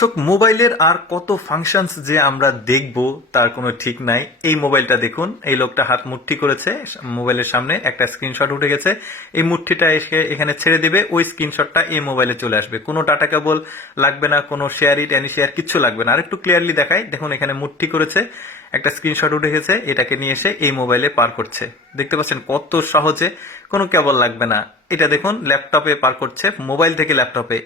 দর্শক, মোবাইলের আর কত ফাংশনস যে আমরা দেখব তার কোনো ঠিক নাই। এই মোবাইলটা দেখুন, এই লোকটা হাত মুঠি করেছে, মোবাইলের সামনে একটা স্ক্রিনশট উঠে গেছে। এই মুঠিটা এসে এখানে ছেড়ে দিবে, ওই স্ক্রিনশটটা এই মোবাইলে চলে আসবে। কোনো ডাটা কেবল লাগবে না, কোনো শেয়ার ইট এনি শেয়ার কিচ্ছু লাগবে না। আর একটু ক্লিয়ারলি দেখাই, দেখুন এখানে মুঠি করেছে, একটা স্ক্রিনশট উঠে গেছে, এটাকে নিয়ে এসে এই মোবাইলে পার করছে। দেখতে পাচ্ছেন কত সহজে, কোনো কেবল লাগবে না। এটা দেখুন ল্যাপটপে পার করছে, মোবাইল থেকে ল্যাপটপে।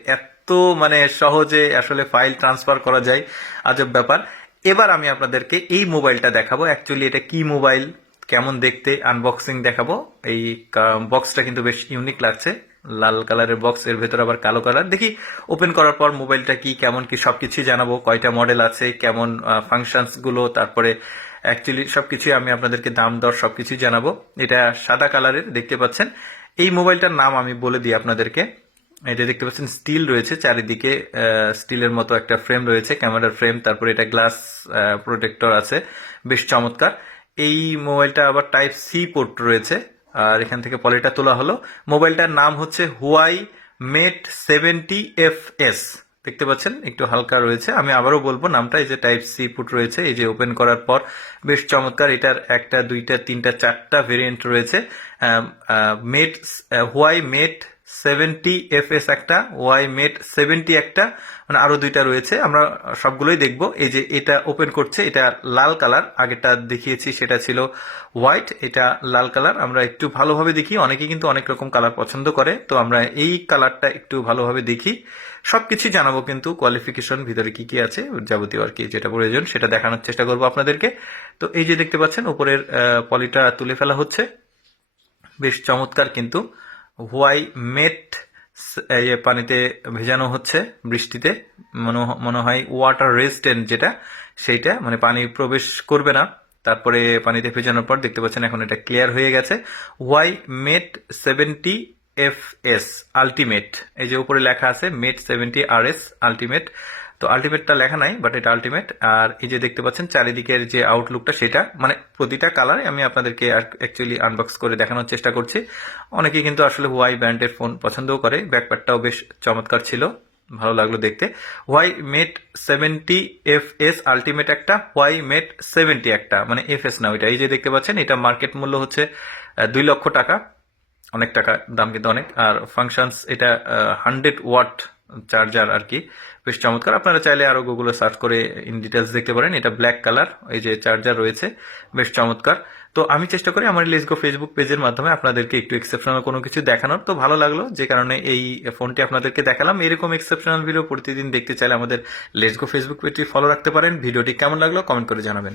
তো মানে সহজে আসলে ফাইল ট্রান্সফার করা যায়, আজব ব্যাপার। এবার আমি আপনাদেরকে এই মোবাইলটা দেখাবো, অ্যাকচুয়ালি এটা কি মোবাইল, কেমন দেখতে, আনবক্সিং দেখাবো। এই বক্সটা কিন্তু বেশ ইউনিক লাগছে, লাল কালারের বক্স, এর ভেতর আবার কালো কালার। দেখি ওপেন করার পর মোবাইলটা কি, কেমন কি সবকিছুই জানাবো, কয়টা মডেল আছে, কেমন ফাংশনস গুলো, তারপরে অ্যাকচুয়ালি সবকিছুই আমি আপনাদেরকে দাম দর সবকিছুই জানাবো। এটা সাদা কালারের দেখতে পাচ্ছেন। এই মোবাইলটার নাম আমি বলে দিই আপনাদেরকে। এটা দেখতে পাচ্ছেন স্টিল রয়েছে চারিদিকে, স্টিলের মতো একটা ফ্রেম রয়েছে, ক্যামেরার ফ্রেম, তারপরে এটা গ্লাস প্রোটেক্টর আছে, বেশ চমৎকার। এই মোবাইলটা আবার টাইপ সি পোর্ট রয়েছে, আর এখান থেকে পলিটা তোলা হলো। মোবাইলটার নাম হচ্ছে হুয়াই মেট 70FS। দেখতে পাচ্ছেন একটু হালকা রয়েছে, আমি আবারও বলবো নামটা। এই যে টাইপ সি পুট রয়েছে, এই যে ওপেন করার পর বেশ চমৎকার। এটার একটা, দুইটা, তিনটা, চারটা ভেরিয়েন্ট রয়েছে। মেট হুয়াই মেট 70FS একটা, ওয়াই মেট 70 একটা, মানে আরো দুইটা রয়েছে। আমরা সবগুলোই দেখবো। এই যে এটা ওপেন করছে, এটা লাল কালার, আগেটা দেখিয়েছি সেটা ছিল হোয়াইট, এটা লাল কালার। আমরা একটু ভালোভাবে দেখি, অনেকে কিন্তু অনেক রকম কালার পছন্দ করে, তো আমরা এই কালারটা একটু ভালোভাবে দেখি। সবকিছু জানাবো, কিন্তু কোয়ালিফিকেশন ভিতরে কি কি আছে যাবতীয় আর কি যেটা প্রয়োজন সেটা দেখানোর চেষ্টা করবো আপনাদেরকে। তো এই যে দেখতে পাচ্ছেন উপরের পলিটা তুলে ফেলা হচ্ছে, বেশ চমৎকার। কিন্তু হোয়াই মেট পানিতে ভেজানো হচ্ছে বৃষ্টিতে, মনে হয় ওয়াটার রেজিস্ট্যান্ট যেটা, সেইটা মানে পানি প্রবেশ করবে না। তারপরে পানিতে ভেজানোর পর দেখতে পাচ্ছেন এখন এটা ক্লিয়ার হয়ে গেছে। ওয়াই মেট 70FS আলটিমেট, এই যে উপরে লেখা আছে মেট 70RS আলটিমেট। তো আলটিমেটটা লেখা নাই, বাট এটা আলটিমেট। আর এই যে দেখতে পাচ্ছেন চারিদিকের যে আউটলুকটা, সেটা মানে প্রতিটা কালারে আমি আপনাদেরকে অ্যাকচুয়ালি আনবক্স করে দেখানোর চেষ্টা করছি। অনেকেই কিন্তু আসলে হোয়াই ব্র্যান্ডের ফোন পছন্দও করে। ব্যাকপ্যাকটাও বেশ চমৎকার ছিল, ভালো লাগলো দেখতে। হোয়াই মেট 70FS আলটিমেট একটা, হোয়াই মেট 70 একটা, মানে FS না ওইটা। এই যে দেখতে পাচ্ছেন এটা মার্কেট মূল্য হচ্ছে 2 লক্ষ টাকা, অনেক টাকা দাম কিন্তু অনেক। আর ফাংশনস এটা 100 ওয়াট চার্জার আর কি, বেশ চমৎকার। আপনারা চাইলে আরো গুগলে সার্চ করে ইন ডিটেলস দেখতে পারেন। এটা ব্ল্যাক কালার, এই যে চার্জার রয়েছে, বেশ চমৎকার। তো আমি চেষ্টা করি আমার লেটস গো ফেসবুক পেজের মাধ্যমে আপনাদেরকে একটু এক্সেপশনাল কোনো কিছু দেখানোর। তো ভালো লাগলো যে কারণে এই ফোনটি আপনাদেরকে দেখালাম। এরকম এক্সেপশনাল ভিডিও প্রতিদিন দেখতে চাইলে আমাদের লেটস গো ফেসবুক পেজটি ফলো রাখতে পারেন। ভিডিওটি কেমন লাগলো কমেন্ট করে জানাবেন।